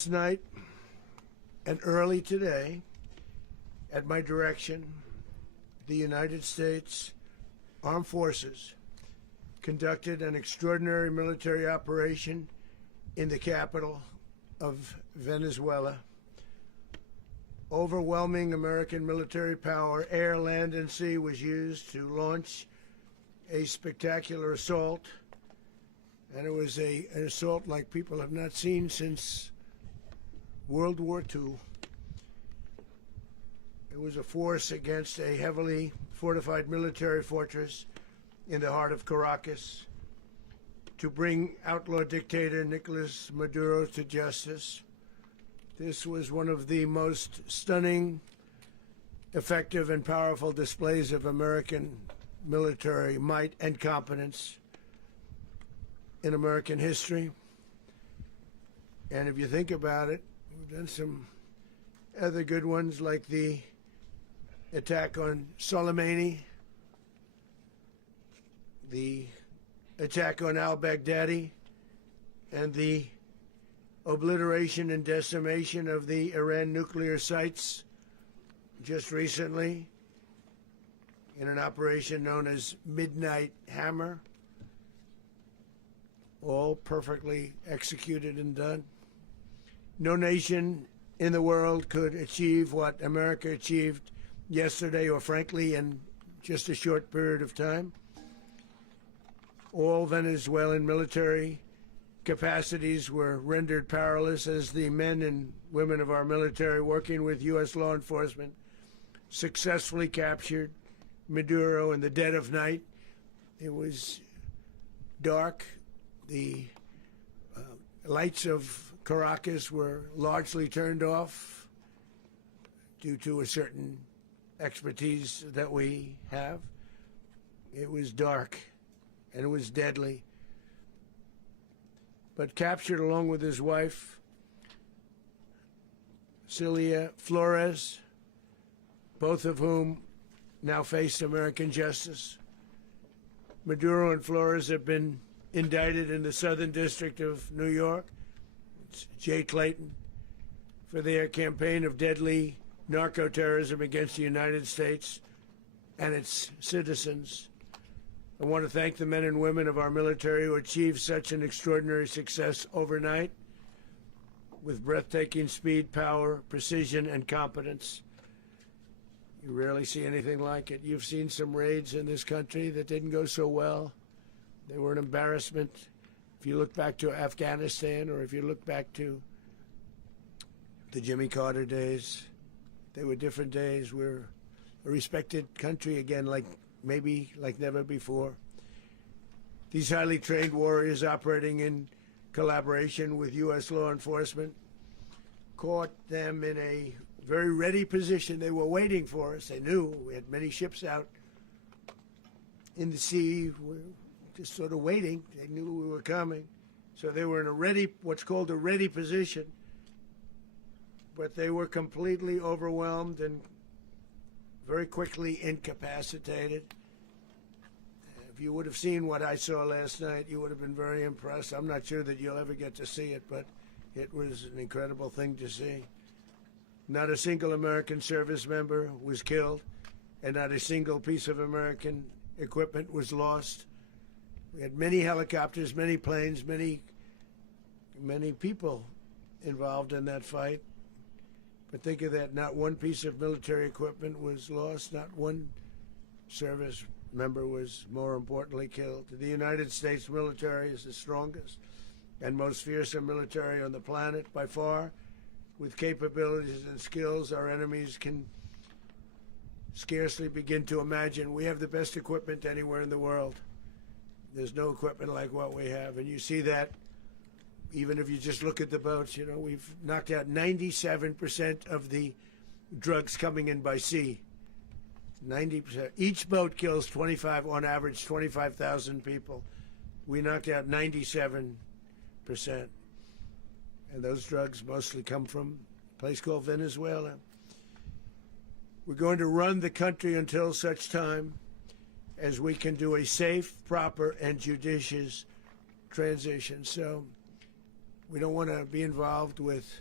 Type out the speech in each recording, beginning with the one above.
Last night and early today, at my direction, the United States Armed Forces conducted an extraordinary military operation in the capital of Venezuela. Overwhelming American military power, air, land, and sea, was used to launch a spectacular assault. And it was an assault like people have not seen since World War II. It was a force against a heavily fortified military fortress in the heart of Caracas to bring outlaw dictator Nicolas Maduro to justice. This was one of the most stunning, effective, and powerful displays of American military might and competence in American history. And if you think about it, we've done some other good ones, like the attack on Soleimani, the attack on al-Baghdadi, and the obliteration and decimation of the Iran nuclear sites just recently in an operation known as Midnight Hammer. All perfectly executed and done. No nation in the world could achieve what America achieved yesterday, or frankly in just a short period of time. All Venezuelan military capacities were rendered powerless as the men and women of our military, working with U.S. law enforcement, successfully captured Maduro in the dead of night. It was dark. The lights of Caracas were largely turned off due to a certain expertise that we have. It was dark and it was deadly. But captured along with his wife, Celia Flores, both of whom now face American justice. Maduro and Flores have been indicted in the Southern District of New York, it's Jay Clayton, for their campaign of deadly narco-terrorism against the United States and its citizens. I want to thank the men and women of our military who achieved such an extraordinary success overnight with breathtaking speed, power, precision, and competence. You rarely see anything like it. You've seen some raids in this country that didn't go so well. They were an embarrassment. If you look back to Afghanistan, or if you look back to the Jimmy Carter days, they were different days. We're a respected country again, like never before. These highly trained warriors, operating in collaboration with U.S. law enforcement, caught them in a very ready position. They were waiting for us. They knew we had many ships out in the sea. We're just sort of waiting. They knew we were coming. So they were in what's called a ready position. But they were completely overwhelmed and very quickly incapacitated. If you would have seen what I saw last night, you would have been very impressed. I'm not sure that you'll ever get to see it, but it was an incredible thing to see. Not a single American service member was killed, and not a single piece of American equipment was lost. We had many helicopters, many planes, many people involved in that fight. But think of that, not one piece of military equipment was lost, not one service member was, more importantly, killed. The United States military is the strongest and most fearsome military on the planet by far, with capabilities and skills our enemies can scarcely begin to imagine. We have the best equipment anywhere in the world. There's no equipment like what we have, and you see that even if you just look at the boats. You know, we've knocked out 97% of the drugs coming in by sea. 90%. Each boat kills on average 25,000 people. We knocked out 97%. And those drugs mostly come from a place called Venezuela. We're going to run the country until such time as we can do a safe, proper, and judicious transition. So we don't want to be involved with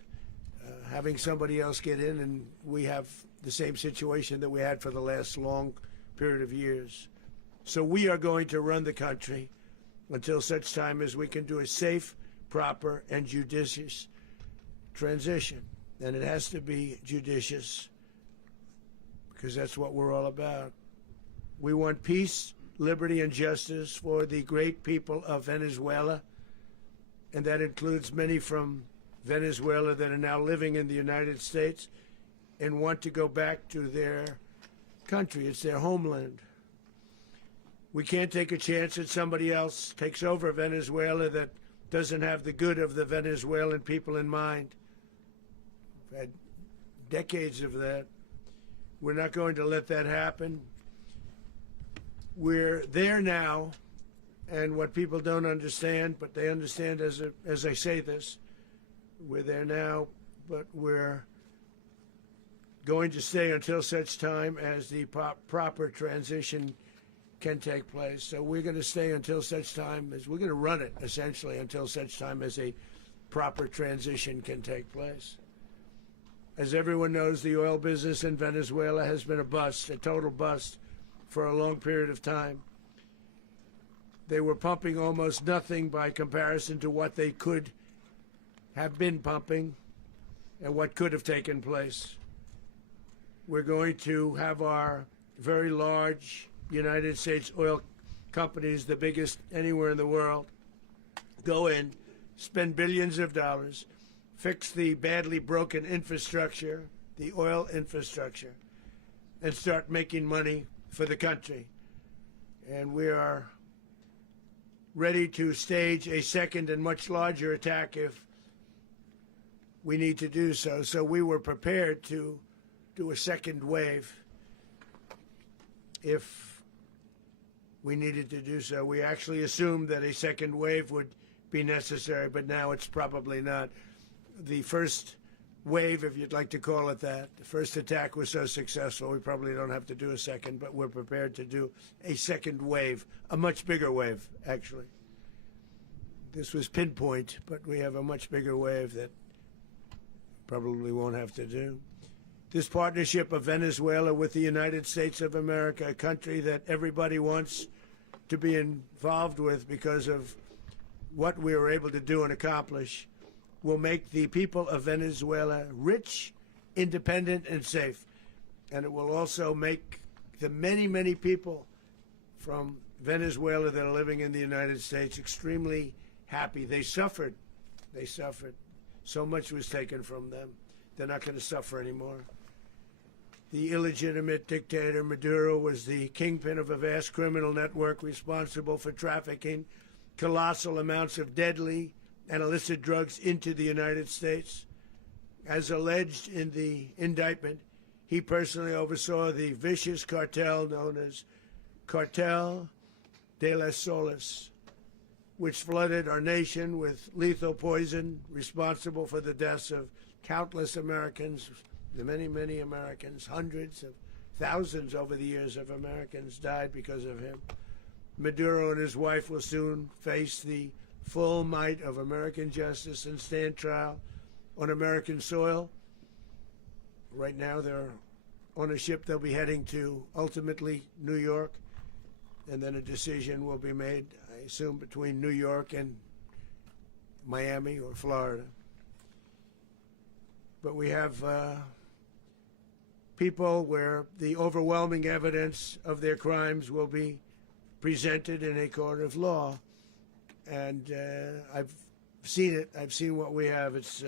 having somebody else get in, and we have the same situation that we had for the last long period of years. So we are going to run the country until such time as we can do a safe, proper, and judicious transition. And it has to be judicious because that's what we're all about. We want peace, liberty, and justice for the great people of Venezuela, and that includes many from Venezuela that are now living in the United States and want to go back to their country. It's their homeland. We can't take a chance that somebody else takes over Venezuela that doesn't have the good of the Venezuelan people in mind. We've had decades of that. We're not going to let that happen. We're there now, and what people don't understand, but they understand as I say this, we're there now, but we're going to stay until such time as the proper transition can take place. So we're going to stay until such time as we're going to run it, essentially, until such time as a proper transition can take place. As everyone knows, the oil business in Venezuela has been a bust, a total bust, for a long period of time. They were pumping almost nothing by comparison to what they could have been pumping and what could have taken place. We're going to have our very large United States oil companies, the biggest anywhere in the world, go in, spend billions of dollars, fix the badly broken infrastructure, the oil infrastructure, and start making money for the country. And we are ready to stage a second and much larger attack if we need to do so. So we were prepared to do a second wave if we needed to do so. We actually assumed that a second wave would be necessary, but now it's probably not. The first wave, if you'd like to call it that, the first attack was so successful, we probably don't have to do a second, but we're prepared to do a second wave, a much bigger wave, actually. This was pinpoint, but we have a much bigger wave that probably won't have to do. This partnership of Venezuela with the United States of America, a country that everybody wants to be involved with because of what we were able to do and accomplish, will make the people of Venezuela rich, independent, and safe. And it will also make the many, many people from Venezuela that are living in the United States extremely happy. They suffered. They suffered. So much was taken from them. They're not going to suffer anymore. The illegitimate dictator Maduro was the kingpin of a vast criminal network responsible for trafficking colossal amounts of deadly and illicit drugs into the United States. As alleged in the indictment, he personally oversaw the vicious cartel known as Cartel de las Solas, which flooded our nation with lethal poison, responsible for the deaths of countless Americans, the many, many Americans. Hundreds of thousands over the years of Americans died because of him. Maduro and his wife will soon face the full might of American justice and stand trial on American soil. Right now they're on a ship. They'll be heading to, ultimately, New York, and then a decision will be made, I assume, between New York and Miami or Florida. But we have people where the overwhelming evidence of their crimes will be presented in a court of law. And I've seen it. I've seen what we have. It's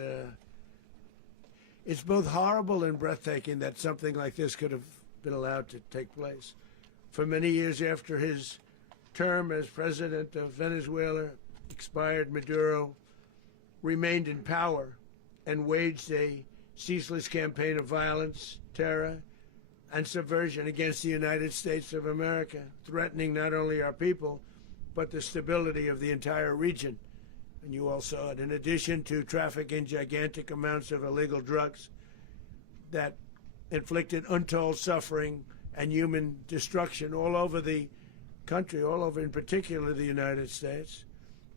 both horrible and breathtaking that something like this could have been allowed to take place. For many years after his term as president of Venezuela expired, Maduro remained in power and waged a ceaseless campaign of violence, terror, and subversion against the United States of America, threatening not only our people, but the stability of the entire region. And you all saw it. In addition to trafficking gigantic amounts of illegal drugs that inflicted untold suffering and human destruction all over the country, all over in particular the United States,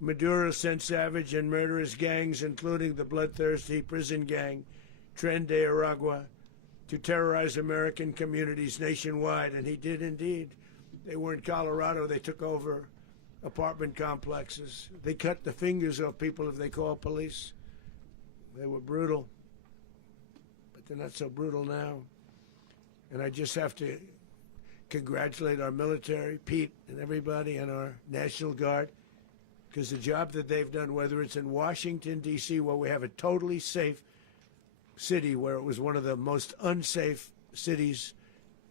Maduro sent savage and murderous gangs, including the bloodthirsty prison gang Tren de Aragua, to terrorize American communities nationwide, and he did indeed. They were in Colorado. They took over apartment complexes. They cut the fingers off people if they called police. They were brutal, but they're not so brutal now. And I just have to congratulate our military, Pete and everybody, and our National Guard, because the job that they've done, whether it's in Washington, D.C., where we have a totally safe city, where it was one of the most unsafe cities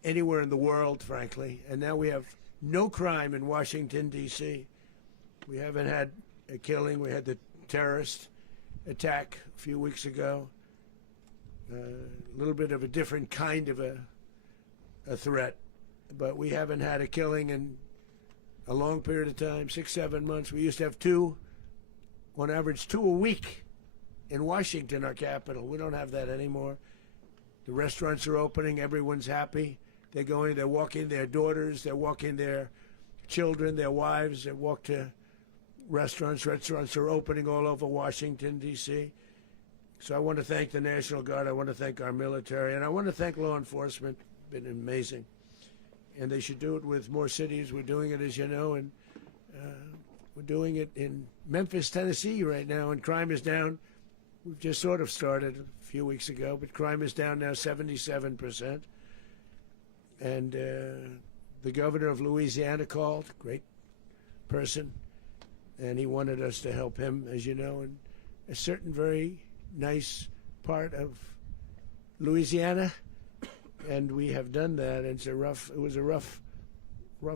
anywhere in the world, frankly, and now we have no crime in Washington, D.C. We haven't had a killing. We had the terrorist attack a few weeks ago. A little bit of a different kind of a threat, but we haven't had a killing in a long period of time, 6-7 months. We used to have two, on average, 2 a week in Washington, our capital. We don't have that anymore. The restaurants are opening. Everyone's happy. They're going, they're walking their daughters, they're walking their children, their wives. They walk to restaurants. Restaurants are opening all over Washington, D.C. So I want to thank the National Guard. I want to thank our military. And I want to thank law enforcement. Been amazing. And they should do it with more cities. We're doing it, as you know, and we're doing it in Memphis, Tennessee right now, and crime is down. We've just sort of started a few weeks ago, but crime is down now 77%. And the governor of Louisiana called, great person, and he wanted us to help him, as you know, in a certain very nice part of Louisiana. And we have done that. It was a rough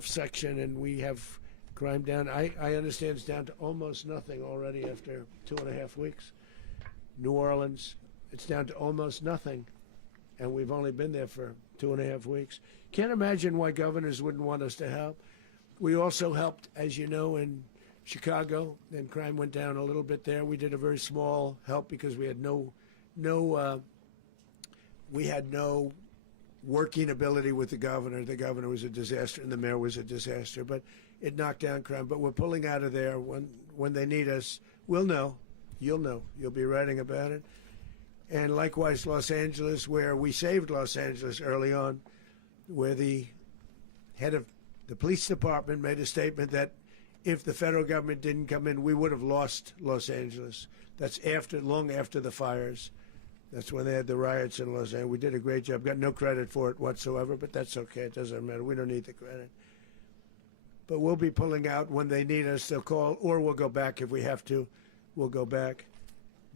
section, and we have crime down. I understand it's down to almost nothing already after 2.5 weeks. New Orleans, it's down to almost nothing, and we've only been there for 2.5 weeks. Can't imagine why governors wouldn't want us to help. We also helped, as you know, in Chicago, and crime went down a little bit there. We did a very small help because we had no working ability with the governor. The governor was a disaster, and the mayor was a disaster, but it knocked down crime. But we're pulling out of there. When they need us, we'll know. You'll know. You'll be writing about it. And likewise, Los Angeles, where we saved Los Angeles early on, where the head of the police department made a statement that if the federal government didn't come in, we would have lost Los Angeles. That's long after the fires. That's when they had the riots in Los Angeles. We did a great job. Got no credit for it whatsoever, but that's okay. It doesn't matter. We don't need the credit. But we'll be pulling out when they need us. They'll call, or we'll go back if we have to. We'll go back.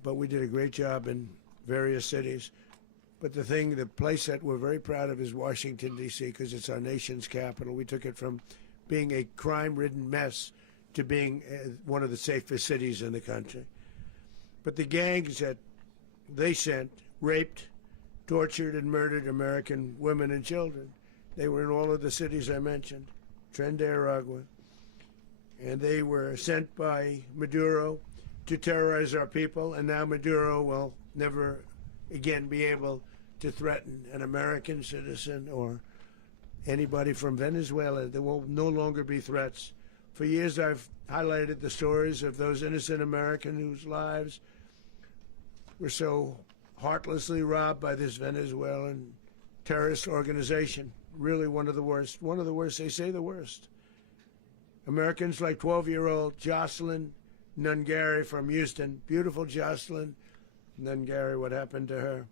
But we did a great job in various cities. But the place that we're very proud of is Washington, D.C., because it's our nation's capital. We took it from being a crime-ridden mess to being one of the safest cities in the country. But the gangs that they sent raped, tortured, and murdered American women and children. They were in all of the cities I mentioned, Tren de Aragua. And they were sent by Maduro to terrorize our people, and now Maduro will never again be able to threaten an American citizen or anybody from Venezuela. There will no longer be threats. For years I've highlighted the stories of those innocent Americans whose lives were so heartlessly robbed by this Venezuelan terrorist organization. Really one of the worst. One of the worst, they say the worst. Americans like 12-year-old Jocelyn Nungary from Houston. Beautiful Jocelyn Nungary, what happened to her?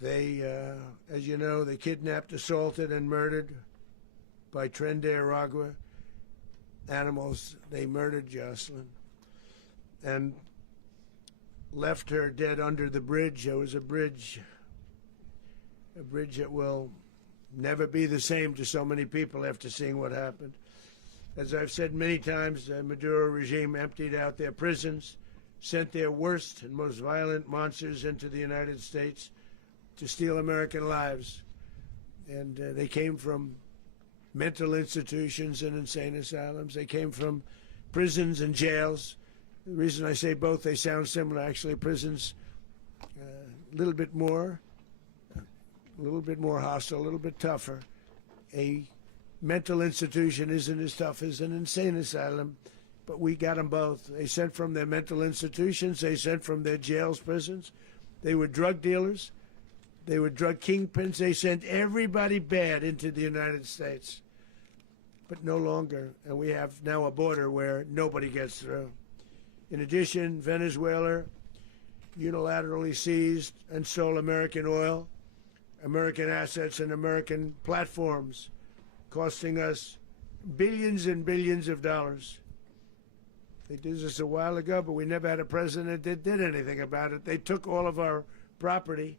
They, as you know, they kidnapped, assaulted, and murdered by Tren de Aragua animals. They murdered Jocelyn and left her dead under the bridge. There was a bridge that will never be the same to so many people after seeing what happened. As I've said many times, the Maduro regime emptied out their prisons, sent their worst and most violent monsters into the United States to steal American lives. And they came from mental institutions and insane asylums. They came from prisons and jails. The reason I say both, they sound similar. Actually, prisons a little bit more hostile, a little bit tougher. A mental institution isn't as tough as an insane asylum, but we got them both. They sent from their mental institutions. They sent from their jails, prisons. They were drug dealers. They were drug kingpins. They sent everybody bad into the United States, but no longer. And we have now a border where nobody gets through. In addition, Venezuela unilaterally seized and stole American oil, American assets, and American platforms, costing us billions and billions of dollars. They did this a while ago, but we never had a president that did anything about it. They took all of our property.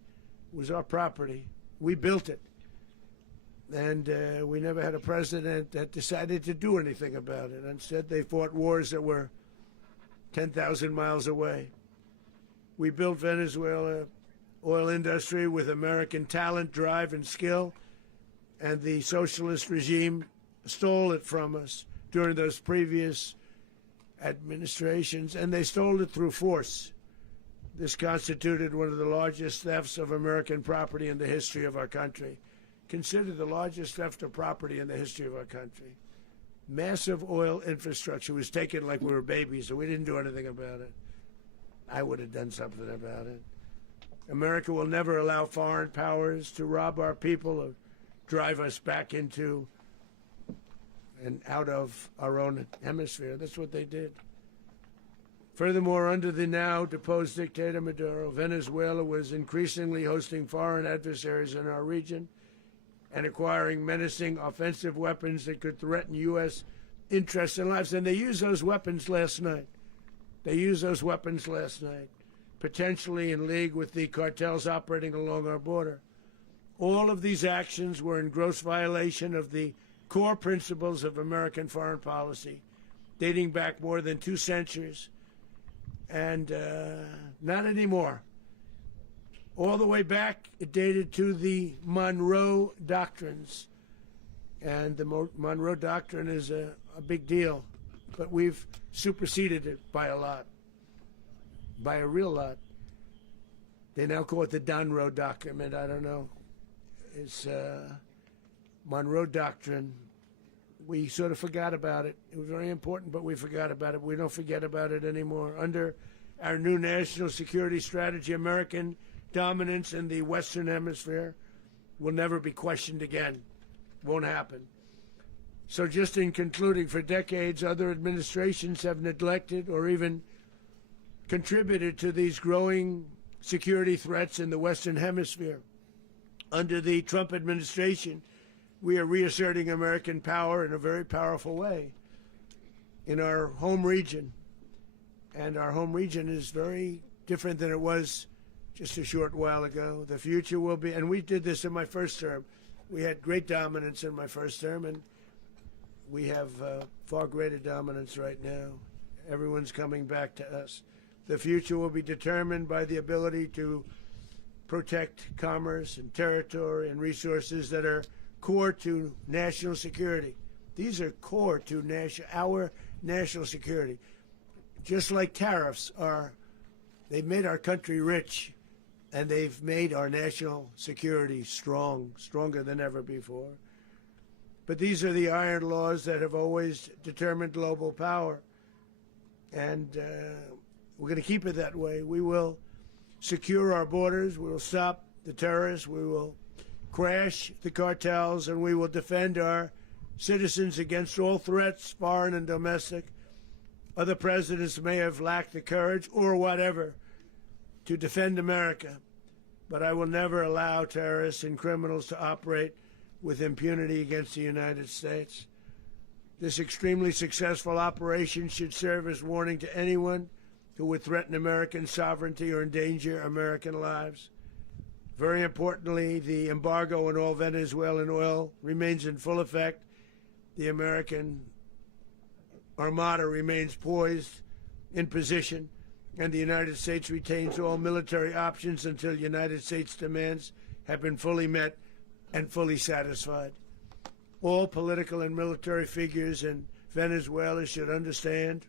It was our property. We built it. And we never had a president that decided to do anything about it. Instead, they fought wars that were 10,000 miles away. We built Venezuela oil industry with American talent, drive, and skill, and the socialist regime stole it from us during those previous administrations, and they stole it through force. This constituted one of the largest thefts of American property in the history of our country. Considered the largest theft of property in the history of our country. Massive oil infrastructure was taken like we were babies, and we didn't do anything about it. I would have done something about it. America will never allow foreign powers to rob our people or drive us back into and out of our own hemisphere. That's what they did. Furthermore, under the now deposed dictator Maduro, Venezuela was increasingly hosting foreign adversaries in our region and acquiring menacing offensive weapons that could threaten U.S. interests and lives. And they used those weapons last night. Potentially in league with the cartels operating along our border. All of these actions were in gross violation of the core principles of American foreign policy, dating back more than 2 centuries, and not anymore. All the way back, it dated to the Monroe Doctrines, and the Monroe Doctrine is a big deal, but we've superseded it by a lot, by a real lot. They now call it the Monroe Document. I don't know. It's Monroe Doctrine. We sort of forgot about it. It was very important, but we forgot about it. We don't forget about it anymore. Under our new national security strategy, American dominance in the Western Hemisphere will never be questioned again. Won't happen. So just in concluding, for decades, other administrations have neglected or even contributed to these growing security threats in the Western Hemisphere. Under the Trump administration, we are reasserting American power in a very powerful way in our home region. And our home region is very different than it was just a short while ago. The future will be, and we did this in my first term. We had great dominance in my first term, and we have far greater dominance right now. Everyone's coming back to us. The future will be determined by the ability to protect commerce and territory and resources that are core to national security. These are core to our national security. Just like tariffs are, they've made our country rich, and they've made our national security strong, stronger than ever before. But these are the iron laws that have always determined global power, and we're going to keep it that way. We will secure our borders. We will stop the terrorists. We will crash the cartels, and we will defend our citizens against all threats, foreign and domestic. Other presidents may have lacked the courage or whatever to defend America, but I will never allow terrorists and criminals to operate with impunity against the United States. This extremely successful operation should serve as warning to anyone who would threaten American sovereignty or endanger American lives. Very importantly, the embargo on all Venezuelan oil remains in full effect. The American Armada remains poised in position, and the United States retains all military options until United States demands have been fully met and fully satisfied. All political and military figures in Venezuela should understand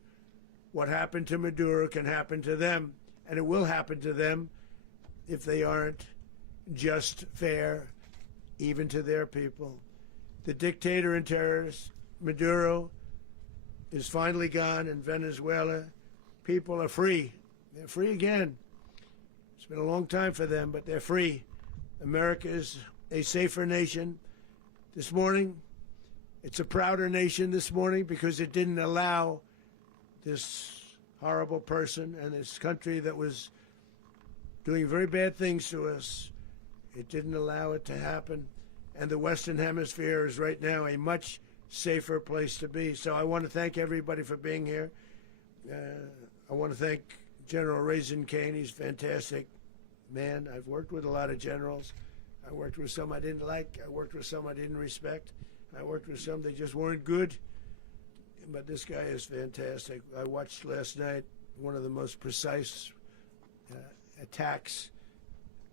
what happened to Maduro can happen to them, and it will happen to them if they aren't just, fair, even to their people. The dictator and terrorist, Maduro, is finally gone in Venezuela. People are free. They're free again. It's been a long time for them, but they're free. America is a safer nation. This morning, it's a prouder nation this morning because it didn't allow this horrible person and this country that was doing very bad things to us. It didn't allow it to happen. And the Western Hemisphere is right now a much safer place to be. So I want to thank everybody for being here. I want to thank General Raisin Kane. He's a fantastic man. I've worked with a lot of generals. I worked with some I didn't like. I worked with some I didn't respect. I worked with some that just weren't good. But this guy is fantastic. I watched last night one of the most precise attacks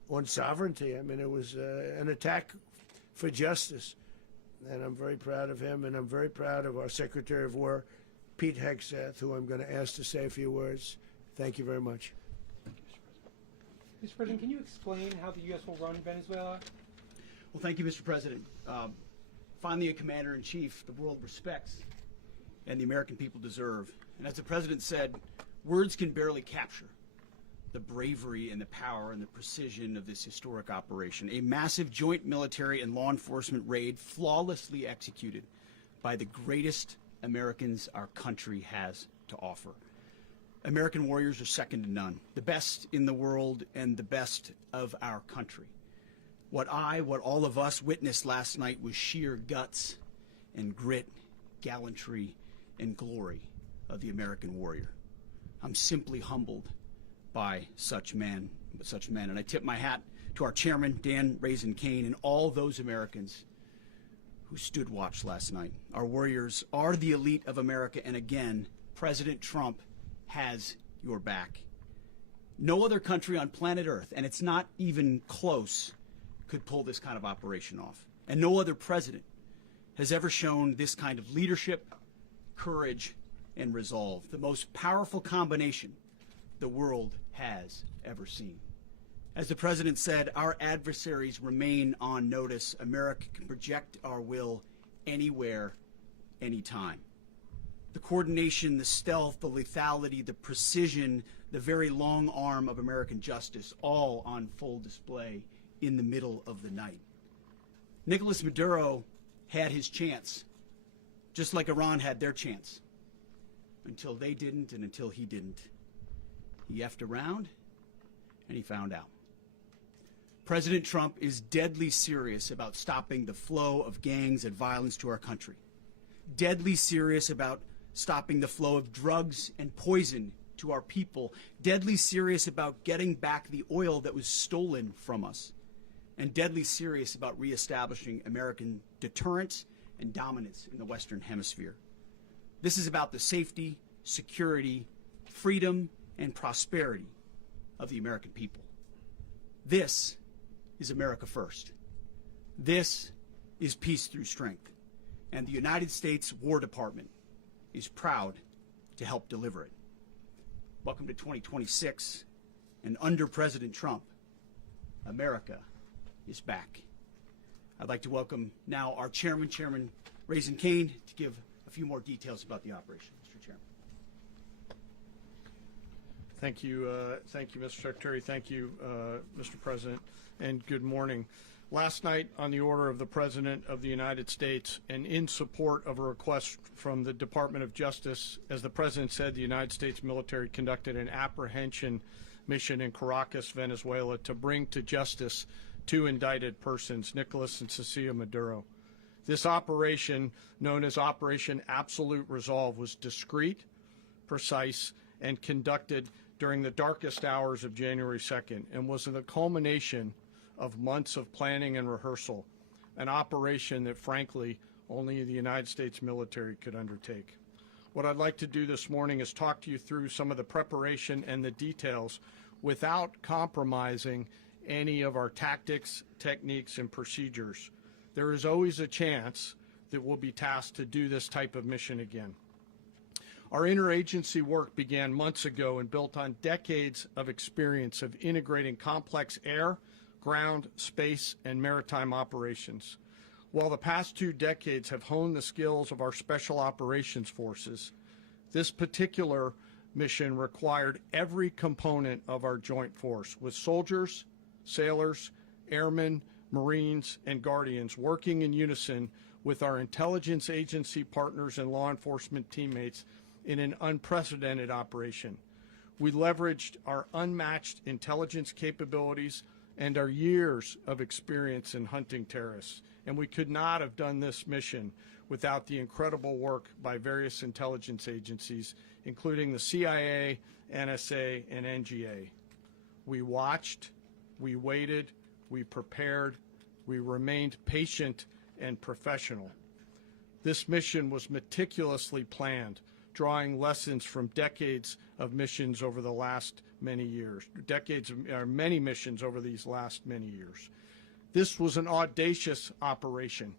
on sovereignty. I mean, it was an attack for justice. And I'm very proud of him, and I'm very proud of our Secretary of War, Pete Hegseth, who I'm going to ask to say a few words. Thank you very much. Mr. President, can you explain how the U.S. will run Venezuela? Well, thank you, Mr. President. Finally, a commander-in-chief the world respects and the American people deserve. And as the President said, words can barely capture the bravery and the power and the precision of this historic operation. A massive joint military and law enforcement raid flawlessly executed by the greatest Americans our country has to offer. American warriors are second to none, the best in the world and the best of our country. What all of us witnessed last night was sheer guts and grit, gallantry, and glory of the American warrior. I'm simply humbled by such men, and I tip my hat to our chairman, Dan Raisin Kane, and all those Americans who stood watch last night. Our warriors are the elite of America, and again, President Trump has your back. No other country on planet Earth, and it's not even close, could pull this kind of operation off. And no other president has ever shown this kind of leadership, courage, and resolve, the most powerful combination the world has ever seen. As the President said, our adversaries remain on notice. America can project our will anywhere, anytime. The coordination, the stealth, the lethality, the precision, the very long arm of American justice, all on full display in the middle of the night. Nicolas Maduro had his chance, just like Iran had their chance, until they didn't and until he didn't. He effed around, and he found out. President Trump is deadly serious about stopping the flow of gangs and violence to our country. Deadly serious about stopping the flow of drugs and poison to our people. Deadly serious about getting back the oil that was stolen from us. And deadly serious about reestablishing American deterrence and dominance in the Western Hemisphere. This is about the safety, security, freedom, and prosperity of the American people. This is America first. This is peace through strength. And the United States War Department is proud to help deliver it. Welcome to 2026, and under President Trump, America is back. I'd like to welcome now our chairman, Chairman Raisin Kane, to give a few more details about the operation. Mr. Chairman. Thank you, Mr. Secretary. Thank you, Mr. President, and good morning. Last night, on the order of the President of the United States and in support of a request from the Department of Justice, as the President said, the United States military conducted an apprehension mission in Caracas, Venezuela, to bring to justice two indicted persons, Nicolas and Cecilia Maduro. This operation, known as Operation Absolute Resolve, was discreet, precise, and conducted during the darkest hours of January 2nd and was the culmination of months of planning and rehearsal, an operation that, frankly, only the United States military could undertake. What I'd like to do this morning is talk to you through some of the preparation and the details without compromising any of our tactics, techniques, and procedures. There is always a chance that we'll be tasked to do this type of mission again. Our interagency work began months ago and built on decades of experience of integrating complex air, ground, space, and maritime operations. While the past 2 decades have honed the skills of our special operations forces, This particular mission required every component of our joint force, with soldiers, sailors, airmen, Marines, and Guardians working in unison with our intelligence agency partners and law enforcement teammates in an unprecedented operation. We leveraged our unmatched intelligence capabilities and our years of experience in hunting terrorists, and we could not have done this mission without the incredible work by various intelligence agencies, including the CIA, NSA, and NGA. We watched, we waited, we prepared, we remained patient and professional. This mission was meticulously planned, drawing lessons from decades of missions over the last many years, many missions over these last many years. This was an audacious operation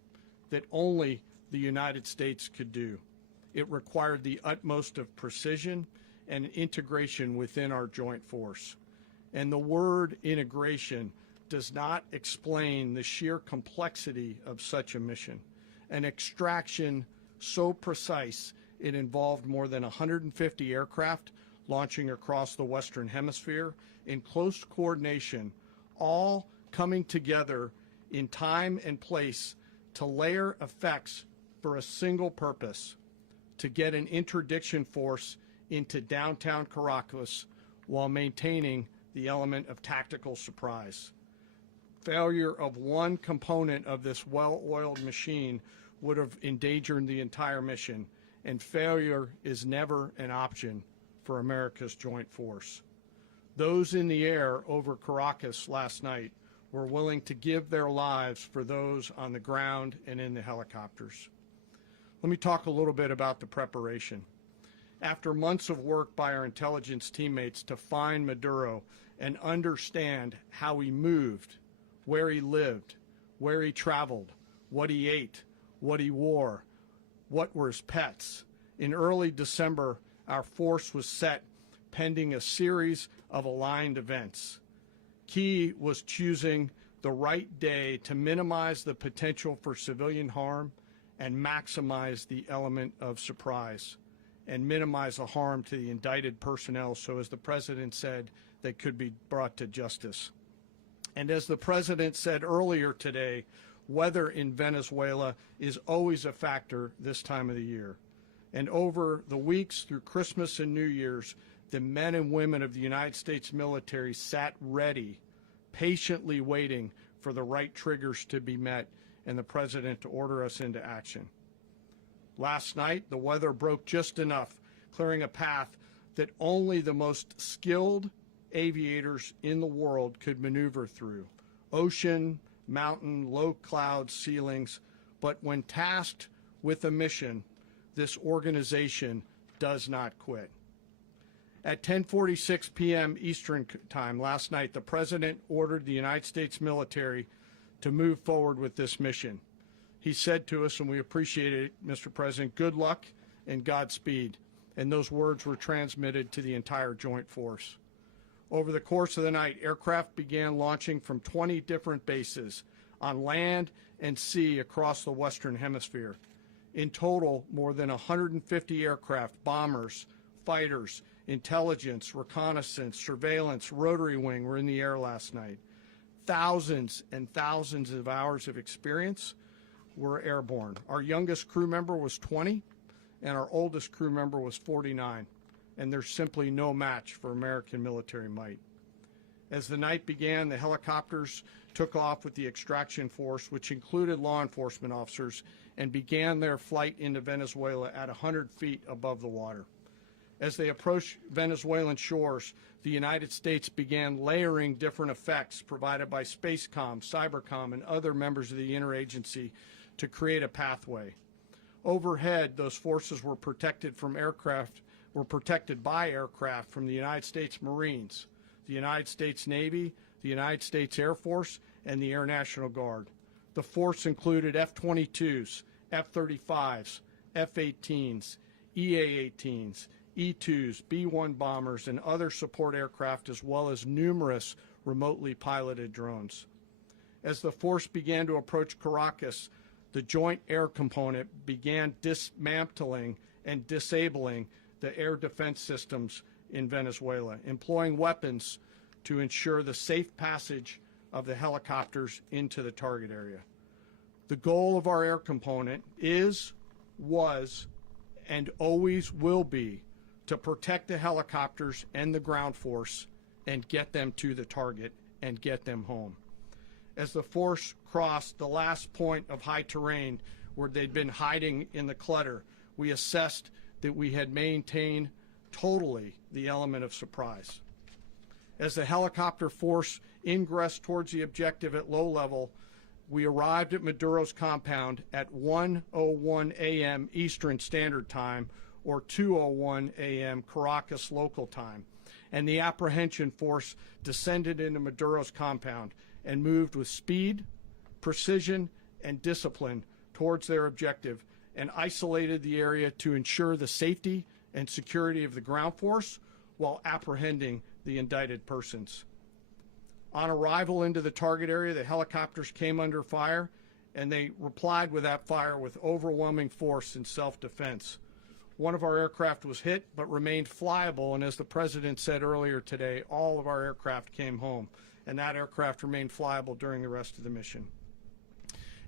that only the United States could do. It required the utmost of precision and integration within our joint force. And the word integration does not explain the sheer complexity of such a mission. An extraction so precise it involved more than 150 aircraft launching across the Western Hemisphere in close coordination, all coming together in time and place to layer effects for a single purpose: to get an interdiction force into downtown Caracas while maintaining the element of tactical surprise. Failure of one component of this well-oiled machine would have endangered the entire mission, and failure is never an option for America's joint force. Those in the air over Caracas last night were willing to give their lives for those on the ground and in the helicopters. Let me talk a little bit about the preparation. After months of work by our intelligence teammates to find Maduro and understand how he moved, where he lived, where he traveled, what he ate, what he wore, what were his pets, in early December, our force was set pending a series of aligned events. Key was choosing the right day to minimize the potential for civilian harm and maximize the element of surprise, and minimize the harm to the indicted personnel, so as the President said, they could be brought to justice. And as the President said earlier today, weather in Venezuela is always a factor this time of the year. And over the weeks through Christmas and New Year's, the men and women of the United States military sat ready, patiently waiting for the right triggers to be met and the President to order us into action. Last night, the weather broke just enough, clearing a path that only the most skilled aviators in the world could maneuver through. Ocean, mountain, low cloud ceilings, but when tasked with a mission, this organization does not quit. At 10:46 p.m. Eastern Time last night, the President ordered the United States military to move forward with this mission. He said to us, and we appreciate it, Mr. President, good luck and Godspeed. And those words were transmitted to the entire joint force. Over the course of the night, aircraft began launching from 20 different bases on land and sea across the Western Hemisphere. In total, more than 150 aircraft, bombers, fighters, intelligence, reconnaissance, surveillance, rotary wing were in the air last night. Thousands and thousands of hours of experience were airborne. Our youngest crew member was 20, and our oldest crew member was 49, and there's simply no match for American military might. As the night began, the helicopters took off with the extraction force, which included law enforcement officers, and began their flight into Venezuela at 100 feet above the water. As they approached Venezuelan shores, the United States began layering different effects provided by Spacecom, Cybercom, and other members of the interagency to create a pathway. Overhead, those forces were protected by aircraft from the United States Marines, the United States Navy, the United States Air Force, and the Air National Guard. The force included F-22s, F-35s, F-18s, EA-18s, E-2s, B-1 bombers, and other support aircraft, as well as numerous remotely piloted drones. As the force began to approach Caracas, the Joint Air Component began dismantling and disabling the air defense systems in Venezuela, employing weapons to ensure the safe passage of the helicopters into the target area. The goal of our air component is, was, and always will be to protect the helicopters and the ground force and get them to the target and get them home. As the force crossed the last point of high terrain where they'd been hiding in the clutter, we assessed that we had maintained totally the element of surprise. As the helicopter force ingressed towards the objective at low level, we arrived at Maduro's compound at 1:01 a.m. Eastern Standard Time, or 2:01 a.m. Caracas local time, and the apprehension force descended into Maduro's compound and moved with speed, precision, and discipline towards their objective and isolated the area to ensure the safety and security of the ground force while apprehending the indicted persons. On arrival into the target area, the helicopters came under fire, and they replied with that fire with overwhelming force in self-defense. One of our aircraft was hit but remained flyable, and as the President said earlier today, all of our aircraft came home, and that aircraft remained flyable during the rest of the mission.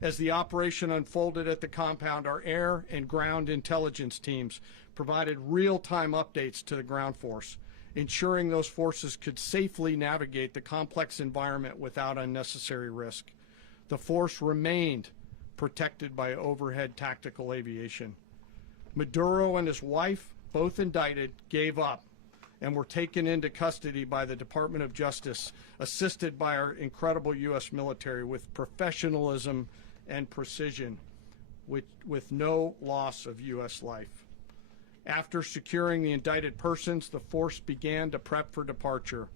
As the operation unfolded at the compound, our air and ground intelligence teams provided real-time updates to the ground force, ensuring those forces could safely navigate the complex environment without unnecessary risk. The force remained protected by overhead tactical aviation. Maduro and his wife, both indicted, gave up and were taken into custody by the Department of Justice, assisted by our incredible U.S. military with professionalism and precision, with no loss of U.S. life. After securing the indicted persons, the force began to prep for departure.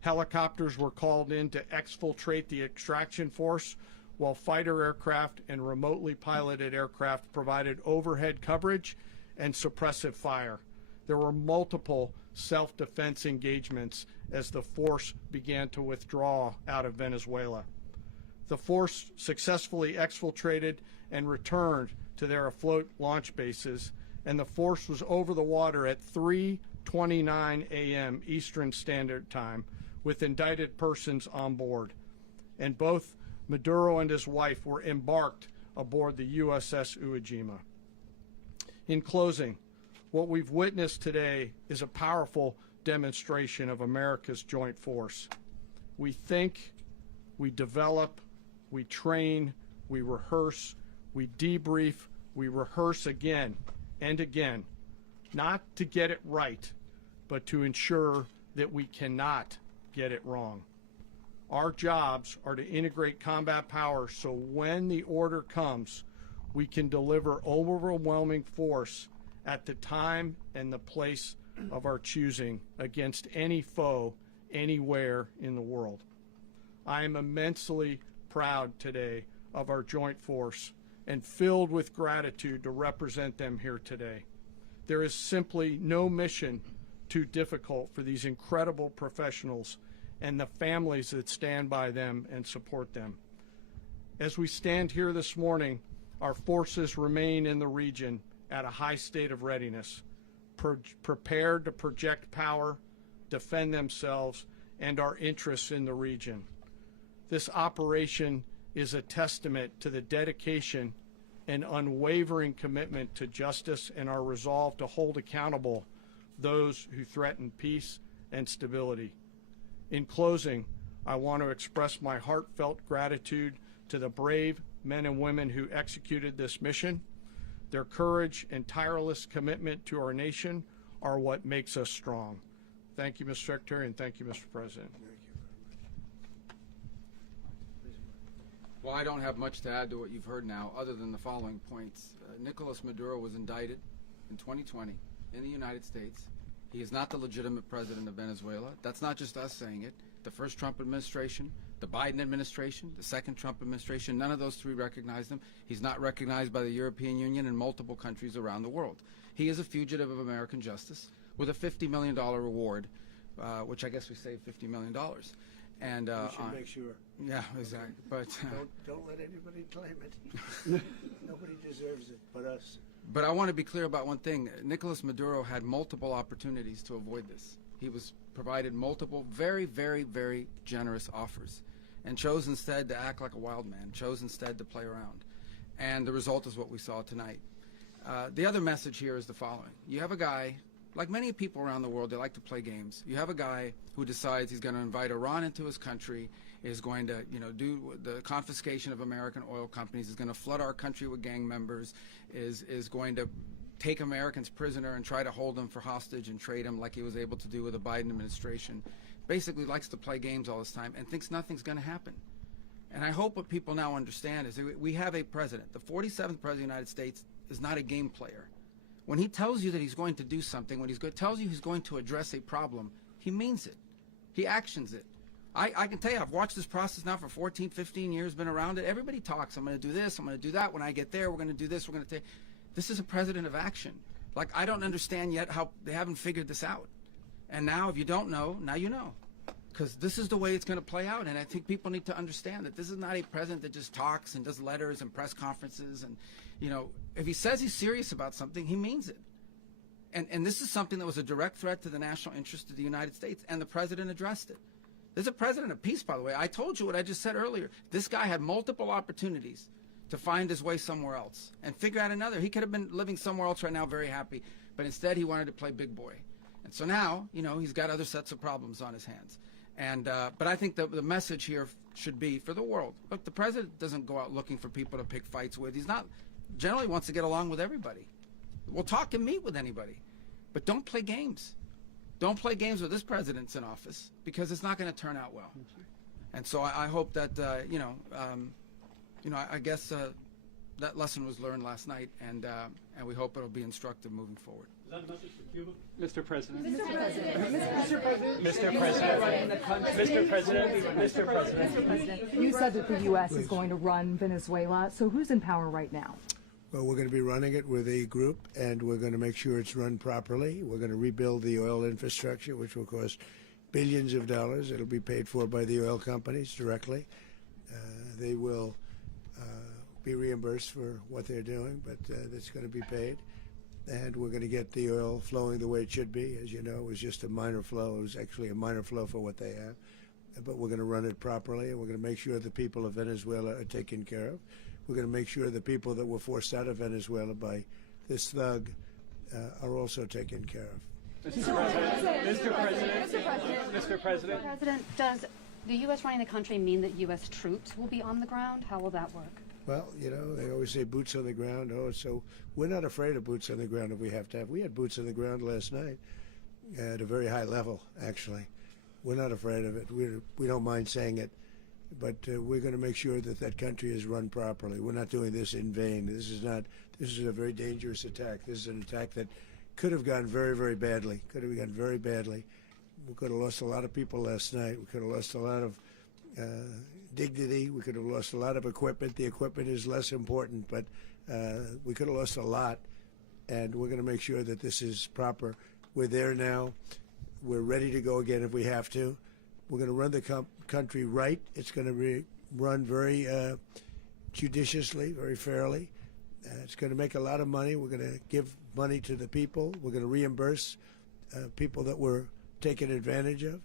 Helicopters were called in to exfiltrate the extraction force, while fighter aircraft and remotely piloted aircraft provided overhead coverage and suppressive fire. There were multiple self-defense engagements as the force began to withdraw out of Venezuela. The force successfully exfiltrated and returned to their afloat launch bases, and the force was over the water at 3:29 a.m. Eastern Standard Time with indicted persons on board. And both Maduro and his wife were embarked aboard the USS Iwo Jima. In closing, what we've witnessed today is a powerful demonstration of America's joint force. We think, we develop, we train, we rehearse, we debrief, we rehearse again and again, not to get it right, but to ensure that we cannot get it wrong. Our jobs are to integrate combat power so when the order comes, we can deliver overwhelming force at the time and the place of our choosing against any foe anywhere in the world. I am immensely proud today of our joint force and filled with gratitude to represent them here today. There is simply no mission too difficult for these incredible professionals and the families that stand by them and support them. As we stand here this morning, our forces remain in the region at a high state of readiness, prepared to project power, defend themselves, and our interests in the region. This operation is a testament to the dedication and unwavering commitment to justice and our resolve to hold accountable those who threaten peace and stability. In closing, I want to express my heartfelt gratitude to the brave men and women who executed this mission. Their courage and tireless commitment to our nation are what makes us strong. Thank you, Mr. Secretary, and thank you, Mr. President. Well, I don't have much to add to what you've heard now, other than the following points. Nicolas Maduro was indicted in 2020 in the United States. He is not the legitimate president of Venezuela. That's not just us saying it. The first Trump administration, the Biden administration, the second Trump administration, none of those three recognized him. He's not recognized by the European Union and multiple countries around the world. He is a fugitive of American justice with a $50 million reward, which I guess we saved $50 million. And We should make sure. yeah, exactly. But Don't let anybody claim it. Nobody deserves it but us. But I want to be clear about one thing. Nicolas Maduro had multiple opportunities to avoid this. He was provided multiple very, very, very generous offers and chose instead to act like a wild man, chose instead to play around. And the result is what we saw tonight. The other message here is the following. You have a guy, like many people around the world, they like to play games. You have a guy who decides he's going to invite Iran into his country, is going to, do the confiscation of American oil companies, is going to flood our country with gang members, is going to take Americans prisoner and try to hold them for hostage and trade them like he was able to do with the Biden administration. Basically likes to play games all this time and thinks nothing's going to happen. And I hope what people now understand is that we have a president. The 47th president of the United States is not a game player. When he tells you that he's going to do something, when tells you he's going to address a problem, he means it. He actions it. I can tell you, I've watched this process now for 14, 15 years, been around it. Everybody talks. I'm going to do this. I'm going to do that. When I get there, we're going to do this. We're going to take. This is a president of action. Like, I don't understand yet how they haven't figured this out. And now, if you don't know, now you know. Because this is the way it's going to play out. And I think people need to understand that this is not a president that just talks and does letters and press conferences. And, if he says he's serious about something, he means it. And this is something that was a direct threat to the national interest of the United States. And the president addressed it. There's a president of peace, by the way. I told you what I just said earlier. This guy had multiple opportunities to find his way somewhere else and figure out another. He could have been living somewhere else right now very happy. But instead, he wanted to play big boy. And so now, he's got other sets of problems on his hands. And but I think the message here should be for the world. Look, the president doesn't go out looking for people to pick fights with. He's not generally wants to get along with everybody. We'll talk and meet with anybody. But don't play games. Don't play games with this president's in office because it's not going to turn out well. And so I hope that, I guess that lesson was learned last night, and we hope it'll be instructive moving forward. Is that a message for Cuba? Mr. President. Mr. President. Mr. President. Mr. President. You said that the U.S. is going to run Venezuela, so who's in power right now? Well, we're going to be running it with a group, and we're going to make sure it's run properly. We're going to rebuild the oil infrastructure, which will cost billions of dollars. It'll be paid for by the oil companies directly. They will be reimbursed for what they're doing, but that's going to be paid. And we're going to get the oil flowing the way it should be. As you know, it was just a minor flow. It was actually a minor flow for what they have. But we're going to run it properly, and we're going to make sure the people of Venezuela are taken care of. We're going to make sure the people that were forced out of Venezuela by this thug are also taken care of. Mr. President, does the U.S. running the country mean that U.S. troops will be on the ground? How will that work? Well, they always say boots on the ground. Oh, so we're not afraid of boots on the ground if we have to have. We had boots on the ground last night at a very high level, actually. We're not afraid of it. We don't mind saying it. But we're going to make sure that that country is run properly. We're not doing this in vain. This is a very dangerous attack. This is an attack that could have gone very, very badly. Could have gone very badly. We could have lost a lot of people last night. We could have lost a lot of dignity. We could have lost a lot of equipment. The equipment is less important, but we could have lost a lot. And we're going to make sure that this is proper. We're there now. We're ready to go again if we have to. We're going to run the country right. It's going to be run very judiciously, very fairly. It's going to make a lot of money. We're going to give money to the people. We're going to reimburse people that were taken advantage of.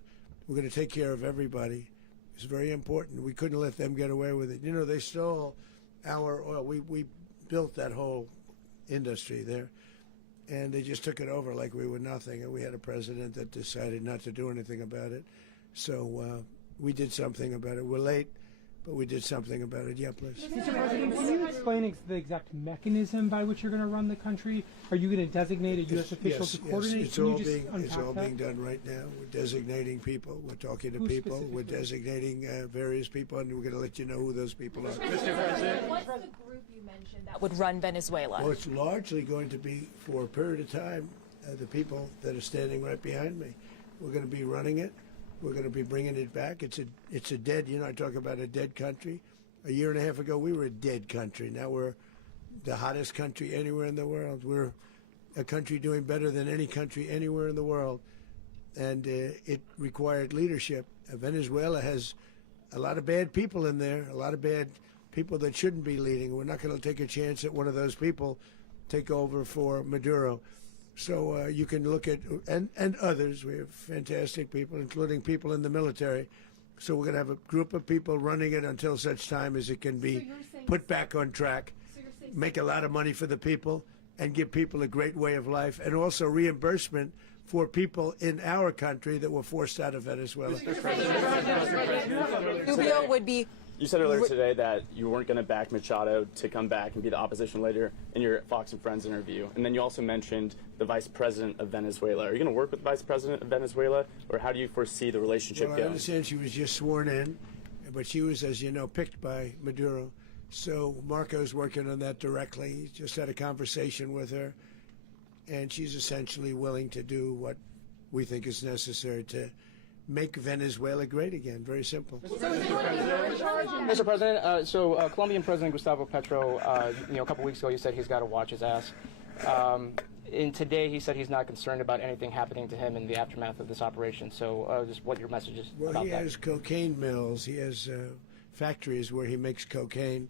We're going to take care of everybody. It's very important. We couldn't let them get away with it. They stole our oil. We built that whole industry there, and they just took it over like we were nothing. And we had a president that decided not to do anything about it. So we did something about it. We're late, but we did something about it. Yeah, please. Mr. President, can you explain the exact mechanism by which you're going to run the country? Are you going to designate a U.S. official to coordinate? It's all being done right now. We're designating people. We're talking to people. We're designating various people, and we're going to let you know who those people are. Mr. President. What's the group you mentioned that would run Venezuela? Well, it's largely going to be, for a period of time, the people that are standing right behind me. We're going to be running it. We're going to be bringing it back. It's a dead, I talk about a dead country. A year and a half ago, we were a dead country. Now we're the hottest country anywhere in the world. We're a country doing better than any country anywhere in the world. And it required leadership. Venezuela has a lot of bad people in there, a lot of bad people that shouldn't be leading. We're not going to take a chance that one of those people take over for Maduro. So you can look at, and others, we have fantastic people, including people in the military. So we're going to have a group of people running it until such time as it can be put back on track, make a lot of money for the people, and give people a great way of life, and also reimbursement for people in our country that were forced out of Venezuela. Rubio would be. You said earlier today that you weren't going to back Machado to come back and be the opposition leader in your Fox and Friends interview. And then you also mentioned the vice president of Venezuela. Are you going to work with the vice president of Venezuela, or how do you foresee the relationship Well, going? I understand she was just sworn in, but she was, as you know, picked by Maduro. So Marco's working on that directly. He just had a conversation with her, and she's essentially willing to do what we think is necessary to make Venezuela great again. Very simple. Mr. President, Colombian President Gustavo Petro, a couple weeks ago, he said he's got to watch his ass. And today, he said he's not concerned about anything happening to him in the aftermath of this operation. So, just what your message is Well, about he that. has cocaine mills. He has factories where he makes cocaine.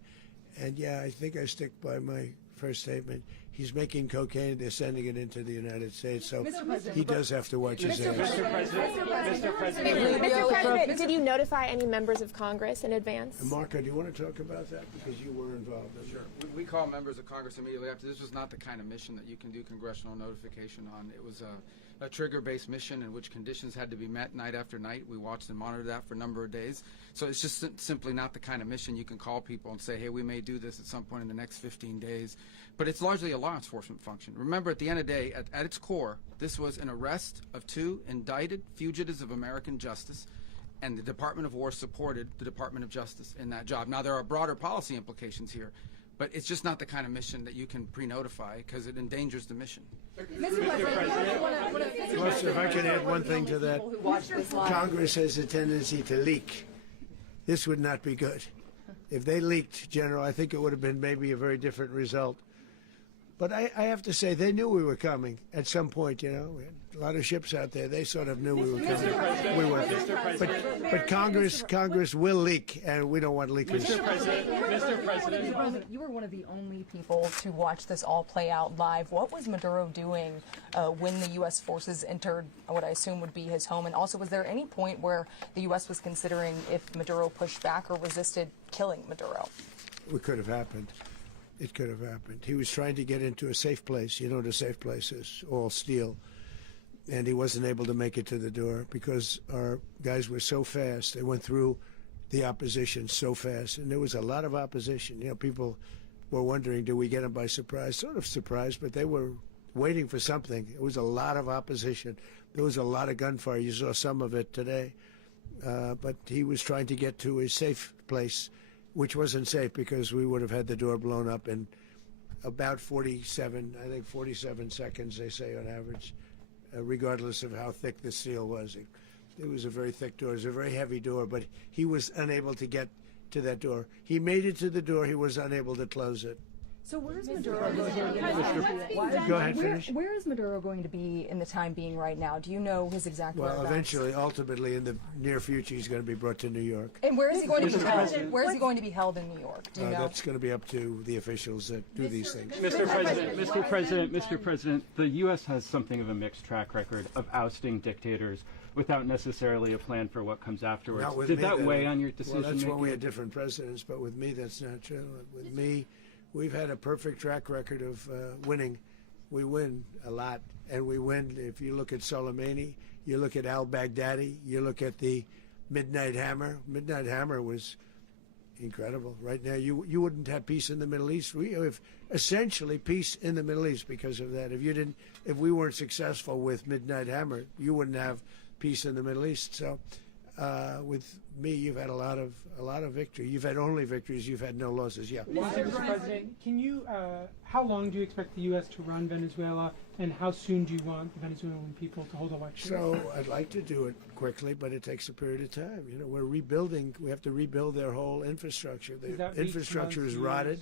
And yeah, I think I stick by my first statement. He's making cocaine. They're sending it into the United States. So he does have to watch his ass. Mr. President, did you notify any members of Congress in advance? Marco, do you want to talk about that? Because you were involved in it. Sure. We call members of Congress immediately after. This was not the kind of mission that you can do congressional notification on. It was a trigger-based mission in which conditions had to be met night after night. We watched and monitored that for a number of days. So it's just simply not the kind of mission you can call people and say, hey, we may do this at some point in the next 15 days. But it's largely a law enforcement function. Remember, at the end of the day, at its core, this was an arrest of 2 indicted fugitives of American justice, and the Department of War supported the Department of Justice in that job. Now, there are broader policy implications here, but it's just not the kind of mission that you can pre-notify because it endangers the mission. Well, if I could add one thing to that, Congress has a tendency to leak. This would not be good. If they leaked, General, I think it would have been maybe a very different result. But I have to say, they knew we were coming at some point, you know. We had a lot of ships out there. They sort of knew we were coming. We weren't. But Congress will leak, and we don't want leakers. Mr. President, you were one of the only people to watch this all play out live. What was Maduro doing when the U.S. forces entered what I assume would be his home? And also, was there any point where the U.S. was considering if Maduro pushed back or resisted killing Maduro? It could have happened. It could have happened. He was trying to get into a safe place. You know what a safe place is, all steel. And he wasn't able to make it to the door because our guys were so fast. They went through the opposition so fast. And there was a lot of opposition. You know, people were wondering, do we get them by surprise? Sort of surprised, but they were waiting for something. It was a lot of opposition. There was a lot of gunfire. You saw some of it today. But he was trying to get to a safe place, which wasn't safe because we would have had the door blown up in about 47 seconds, they say on average, regardless of how thick the steel was. It was a very thick door. It was a very heavy door, but he was unable to get to that door. He made it to the door. He was unable to close it. So where is Maduro going to be? Go ahead, finish. Where is Maduro going to be in the time being right now? Do you know his exact Well, whereabouts? eventually, ultimately, in the near future, he's going to be brought to New York. And where is he going to be held? Where is he going to be held in New York? Do you know? That's going to be up to the officials that do these things. Mr. President, the U.S. has something of a mixed track record of ousting dictators without necessarily a plan for what comes afterwards. Not with Did me, that though. weigh on your decision Well, that's making? when we had different presidents, but with me, that's not true. With me, we've had a perfect track record of winning. We win a lot, and we win. If you look at Soleimani, you look at al-Baghdadi, you look at the Midnight Hammer. Midnight Hammer was incredible. Right now, you wouldn't have peace in the Middle East. We have essentially peace in the Middle East because of that. If we weren't successful with Midnight Hammer, you wouldn't have peace in the Middle East. So, with me, you've had a lot of victory. You've had only victories. You've had no losses. Yeah. Mr. President, can you? How long do you expect the U.S. to run Venezuela, and how soon do you want the Venezuelan people to hold elections? So I'd like to do it quickly, but it takes a period of time. You know, we're rebuilding. We have to rebuild their whole infrastructure. The infrastructure is rotted.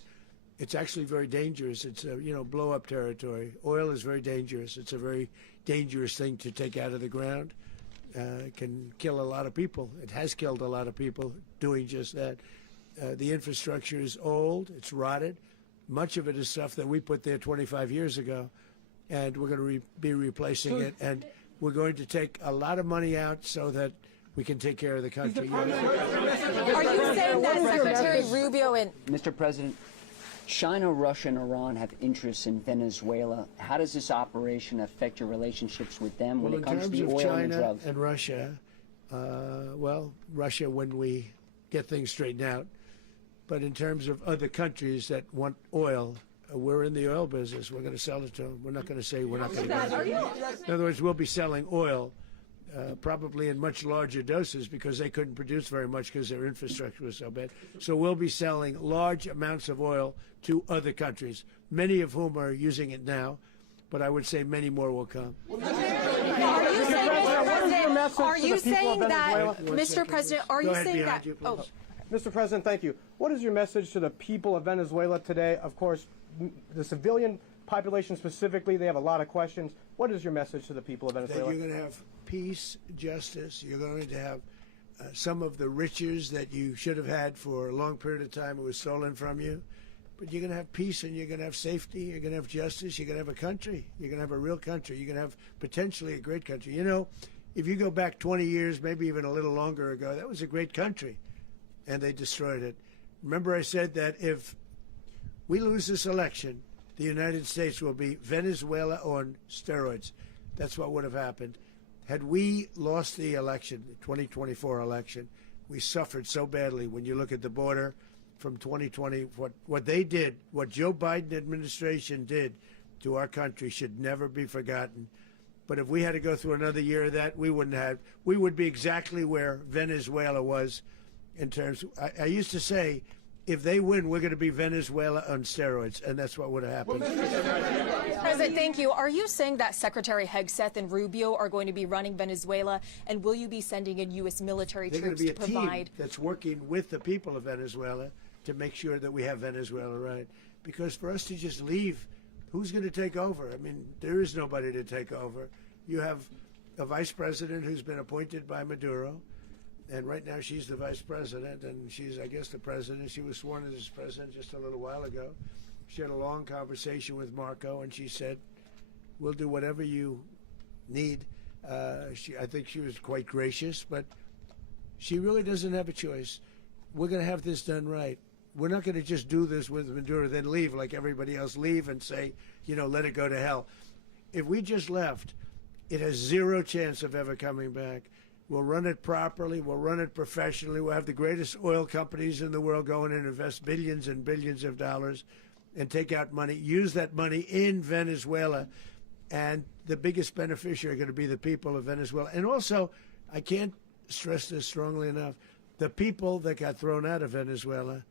It's actually very dangerous. It's blow-up territory. Oil is very dangerous. It's a very dangerous thing to take out of the ground. It can kill a lot of people. It has killed a lot of people doing just that. The infrastructure is old. It's rotted. Much of it is stuff that we put there 25 years ago, and we're going to be replacing it. And we're going to take a lot of money out so that we can take care of the country. Are you saying that Secretary Rubio and Mr. President, China, Russia, and Iran have interests in Venezuela. How does this operation affect your relationships with them when it comes to the oil and China drugs? and Russia, Russia when we get things straightened out. But in terms of other countries that want oil, we're in the oil business. We're going to sell it to them. We're not going to say we're not going to. In other words, we'll be selling oil. Probably in much larger doses because they couldn't produce very much because their infrastructure was so bad. So we'll be selling large amounts of oil to other countries, many of whom are using it now, but I would say many more will come. Are you saying that, Mr. President, are you saying that? Oh, Mr. President, thank you. What is your message to the people of Venezuela today? Of course, the civilian population specifically, they have a lot of questions. What is your message to the people of Venezuela? That you're going to have peace, justice. You're going to have some of the riches that you should have had for a long period of time. It was stolen from you. But you're going to have peace and you're going to have safety. You're going to have justice. You're going to have a country. You're going to have a real country. You're going to have potentially a great country. You know, if you go back 20 years, maybe even a little longer ago, that was a great country. And they destroyed it. Remember I said that if we lose this election, the United States will be Venezuela on steroids. That's what would have happened. Had we lost the election, the 2024 election, we suffered so badly. When you look at the border from 2020, what they did, what Joe Biden administration did to our country should never be forgotten. But if we had to go through another year of that, we wouldn't have. We would be exactly where Venezuela was in terms. I used to say, if they win, we're going to be Venezuela on steroids, and that's what would have happened. President, thank you. Are you saying that Secretary Hegseth and Rubio are going to be running Venezuela, and will you be sending in U.S. military They're troops going to to be a provide? team that's working with the people of Venezuela to make sure that we have Venezuela right. Because for us to just leave, who's going to take over? I mean, there is nobody to take over. You have a vice president who's been appointed by Maduro. And right now she's the vice president, and she's, I guess, the president. She was sworn in as president just a little while ago. She had a long conversation with Marco, and she said, we'll do whatever you need. I think she was quite gracious, but she really doesn't have a choice. We're going to have this done right. We're not going to just do this with Maduro, then leave like everybody else, leave and say, let it go to hell. If we just left, it has zero chance of ever coming back. We'll run it properly. We'll run it professionally. We'll have the greatest oil companies in the world go in and invest billions and billions of dollars and take out money, use that money in Venezuela. And the biggest beneficiary are going to be the people of Venezuela. And also, I can't stress this strongly enough, the people that got thrown out of Venezuela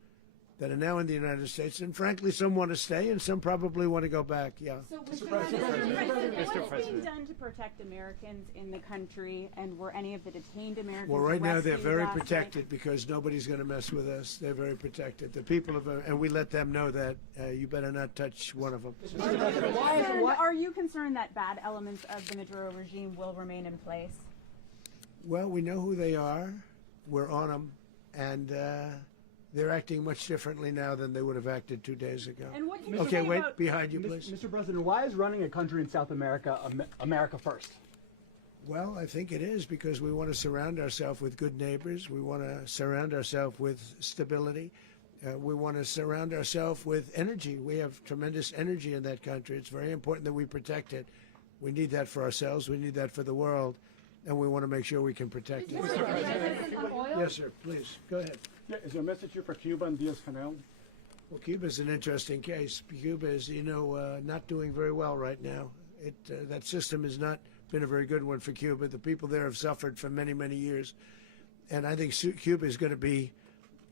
that are now in the United States, and frankly, some want to stay and some probably want to go back. Yeah. So, Mr. President, what is being done to protect Americans in the country, and were any of the detained Americans Well, right now they're arrested very last protected night? because nobody's going to mess with us. They're very protected. The people of, and we let them know that you better not touch one of them. Are you concerned that bad elements of the Maduro regime will remain in place? Well, we know who they are. We're on them, and they're acting much differently now than they would have acted 2 days ago. And what can you Okay, say wait, about behind you, please. Mr. President, why is running a country in South America America first? Well, I think it is because we want to surround ourselves with good neighbors. We want to surround ourselves with stability. We want to surround ourselves with energy. We have tremendous energy in that country. It's very important that we protect it. We need that for ourselves. We need that for the world. And we want to make sure we can protect it. Yes, sir. Please, go ahead. Yeah, is there a message here for Cuba and Diaz-Canel? Well, Cuba is an interesting case. Cuba is, not doing very well right now. That system has not been a very good one for Cuba. The people there have suffered for many, many years. And I think Cuba is going to be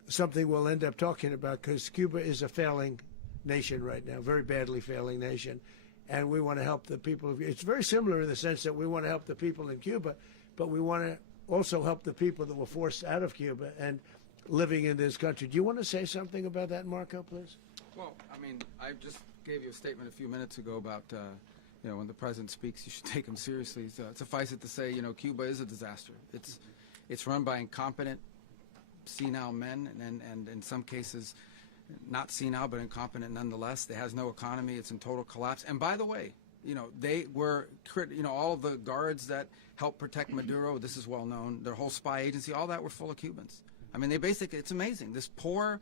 something we'll end up talking about because Cuba is a failing nation right now, very badly failing nation. And we want to help the people. It's very similar in the sense that we want to help the people in Cuba, but we want to also help the people that were forced out of Cuba and living in this country. Do you want to say something about that, Marco, please? Well, I mean, I just gave you a statement a few minutes ago about, when the president speaks, you should take him seriously. So suffice it to say, Cuba is a disaster. It's run by incompetent, senile men, and in some cases, not senile but incompetent nonetheless. It has no economy. It's in total collapse. And by the way, they were, all the guards that helped protect Maduro, this is well known, their whole spy agency, all that were full of Cubans. I mean, they basically, it's amazing. This poor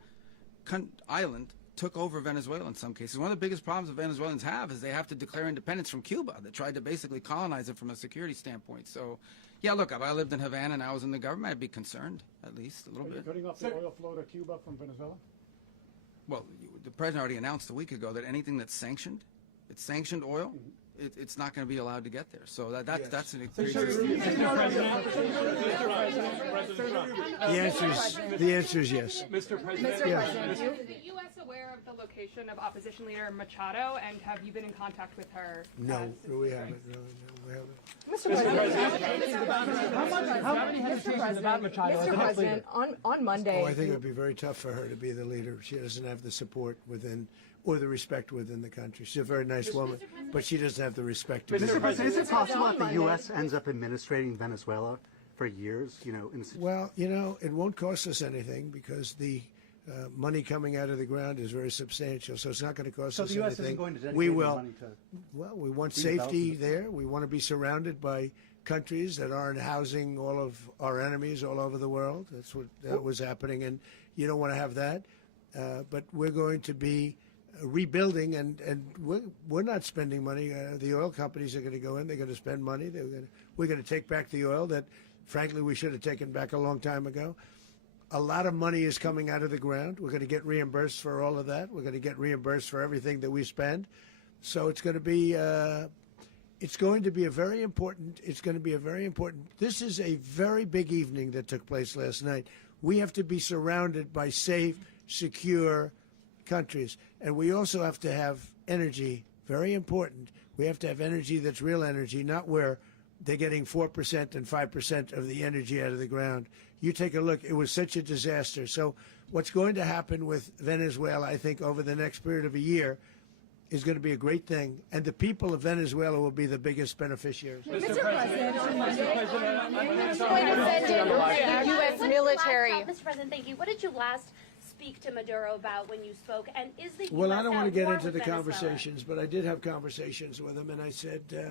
island took over Venezuela in some cases. One of the biggest problems that Venezuelans have is they have to declare independence from Cuba that tried to basically colonize it from a security standpoint. So, yeah, look, if I lived in Havana and I was in the government, I'd be concerned, at least a little bit. Cutting off the oil flow to Cuba from Venezuela? Well, the president already announced a week ago that anything that's sanctioned, it's sanctioned oil, it's not going to be allowed to get there. So that's an The answer is yes. Mr. President. Is the U.S. aware of the location of opposition leader Machado, and have you been in contact with her? No, we haven't. No, we haven't. Mr. President, on Monday. Oh, I think it would be very tough for her to be the leader. She doesn't have the support within or the respect within the country. She's a very nice woman, but she doesn't have the respect. Mr. President, is it possible that the U.S. ends up administrating Venezuela for years? Well, it won't cost us anything because the money coming out of the ground is very substantial, so it's not going to cost us anything. So the U.S. isn't going to dedicate we will. money to. Well, we want safety there. We want to be surrounded by countries that aren't housing all of our enemies all over the world. That's what was happening, and you don't want to have that. But we're going to be rebuilding, and we're not spending money. The oil companies are going to go in. They're going to spend money. We're going to take back the oil that, frankly, we should have taken back a long time ago. A lot of money is coming out of the ground. We're going to get reimbursed for all of that. We're going to get reimbursed for everything that we spend. So it's going to be a very important. This is a very big evening that took place last night. We have to be surrounded by safe, secure countries, and we also have to have energy. Very important. We have to have energy that's real energy, not where they're getting 4% and 5% of the energy out of the ground. You take a look. It was such a disaster. So what's going to happen with Venezuela, I think, over the next period of a year is going to be a great thing, and the people of Venezuela will be the biggest beneficiaries. Mr. President, going to send in the U.S. military. Mr. President, thank you. What did you last speak to Maduro about when you spoke? And is the Well, US I don't want to at get war into with the Venezuela? conversations, but I did have conversations with him, and I said, you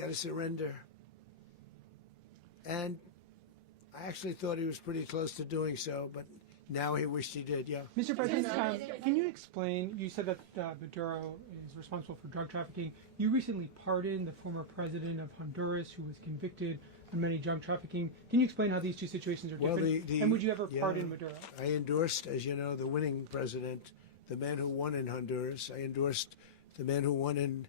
got to surrender. And I actually thought he was pretty close to doing so, but now he wished he did, yeah. Mr. President, can you explain, you said that Maduro is responsible for drug trafficking. You recently pardoned the former president of Honduras who was convicted on many drug trafficking. Can you explain how these two situations are different? And would you ever pardon Maduro? I endorsed, as you know, the winning president, the man who won in Honduras. I endorsed the man who won in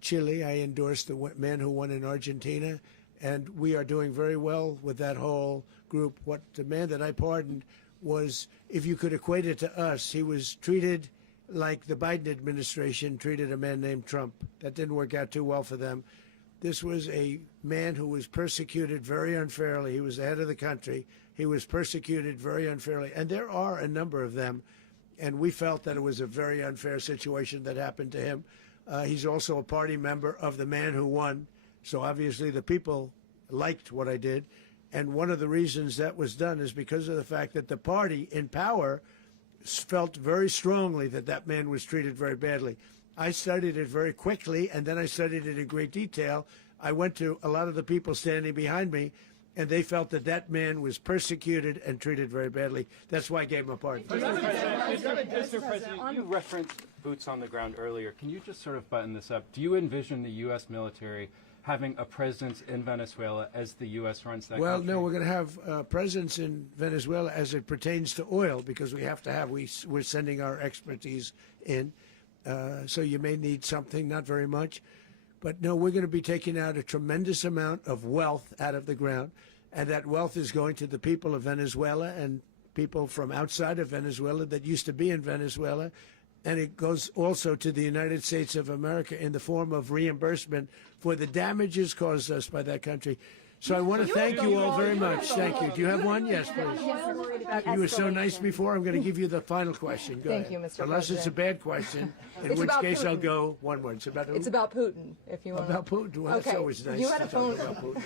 Chile. I endorsed the man who won in Argentina. And we are doing very well with that whole group. What the man that I pardoned was, if you could equate it to us, he was treated like the Biden administration treated a man named Trump. That didn't work out too well for them. This was a man who was persecuted very unfairly. He was the head of the country. He was persecuted very unfairly. And there are a number of them. And we felt that it was a very unfair situation that happened to him. He's also a party member of the man who won. So obviously the people liked what I did. And one of the reasons that was done is because of the fact that the party in power felt very strongly that that man was treated very badly. I studied it very quickly, and then I studied it in great detail. I went to a lot of the people standing behind me, and they felt that that man was persecuted and treated very badly. That's why I gave him a pardon. Mr. President, you referenced boots on the ground earlier. Can you just sort of button this up? Do you envision the U.S. military having a presence in Venezuela as the U.S. runs that country? Well, no, we're going to have a presence in Venezuela as it pertains to oil, because we have to have, we're sending our expertise in. So you may need something, not very much. But no, we're going to be taking out a tremendous amount of wealth out of the ground. And that wealth is going to the people of Venezuela and people from outside of Venezuela that used to be in Venezuela. And it goes also to the United States of America in the form of reimbursement for the damages caused us by that country. So I want to thank you all very much. Thank you. Do you have one? Yes, please. You were so nice before. I'm going to give you the final question. Go ahead. Thank you, Mr. Unless it's a bad question, in which case I'll go one word. It's about who? It's about Putin, if you want. About Putin. Well, Okay. that's always nice You had a to talk phone. about Putin.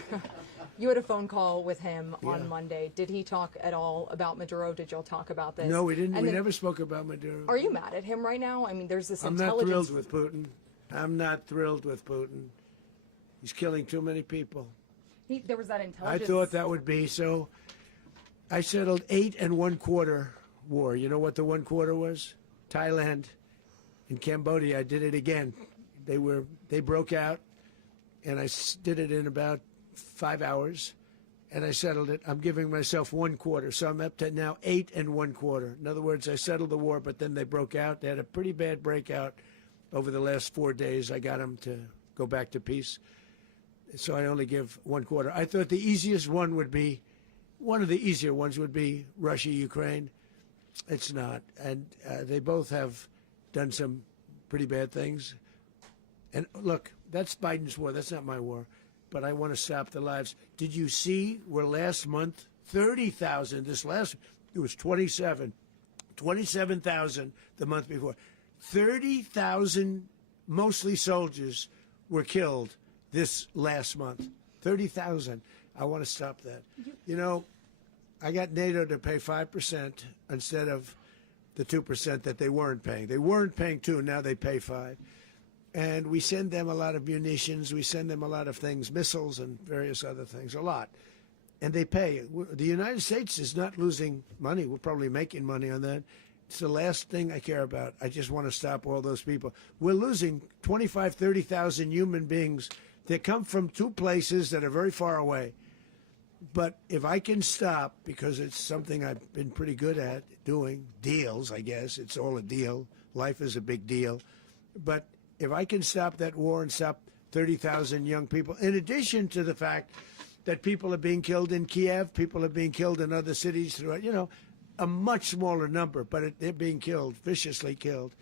You had a phone call with him Yeah. on Monday. Did he talk at all about Maduro? Did y'all talk about this? No, we didn't. And We then, never spoke about Maduro. Are you mad at him right now? I mean, there's this I'm not intelligence. thrilled with Putin. I'm not thrilled with Putin. He's killing too many people. There was that I intelligence. thought that would be so. I settled 8 1/4 war. You know what the 1/4 was? Thailand and Cambodia. I did it again. They broke out, and I did it in about 5 hours, and I settled it. I'm giving myself 1/4, so I'm up to now 8 1/4. In other words, I settled the war, but then they broke out. They had a pretty bad breakout over the last 4 days. I got them to go back to peace, so I only give 1/4. I thought the easiest one would be, one of the easier ones would be Russia, Ukraine. It's not, and they both have done some pretty bad things. And look, that's Biden's war. That's not my war. But I want to stop the lives. Did you see where last month, 30,000, it was 27,000 the month before. 30,000, mostly soldiers, were killed this last month. 30,000. I want to stop that. You know, I got NATO to pay 5% instead of the 2% that they weren't paying. They weren't paying 2, now they pay 5. And we send them a lot of munitions. We send them a lot of things, missiles and various other things, a lot. And they pay. The United States is not losing money. We're probably making money on that. It's the last thing I care about. I just want to stop all those people. We're losing 25, 30,000 human beings that come from 2 places that are very far away. But if I can stop, because it's something I've been pretty good at doing, deals, I guess. It's all a deal. Life is a big deal. But if I can stop that war and stop 30,000 young people, in addition to the fact that people are being killed in Kiev, people are being killed in other cities throughout, a much smaller number, but they're being killed, viciously killed.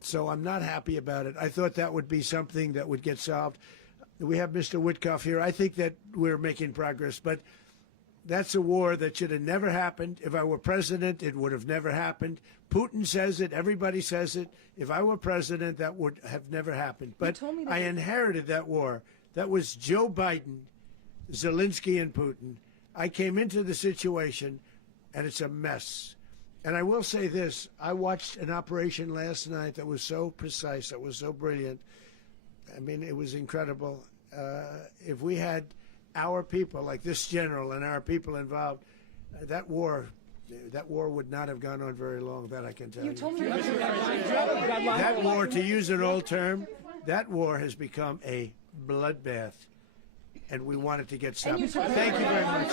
So I'm not happy about it. I thought that would be something that would get solved. We have Mr. Witkoff here. I think that we're making progress, but that's a war that should have never happened. If I were president, it would have never happened. Putin says it. Everybody says it. If I were president, that would have never happened. But I inherited that war. That was Joe Biden, Zelensky, and Putin. I came into the situation, and it's a mess. And I will say this. I watched an operation last night that was so precise, that was so brilliant. I mean, it was incredible. If we had our people, like this general and our people involved, that war would not have gone on very long, that I can tell you. That war, to use an old term, that war has become a bloodbath, and we want it to get stopped. Thank you very much.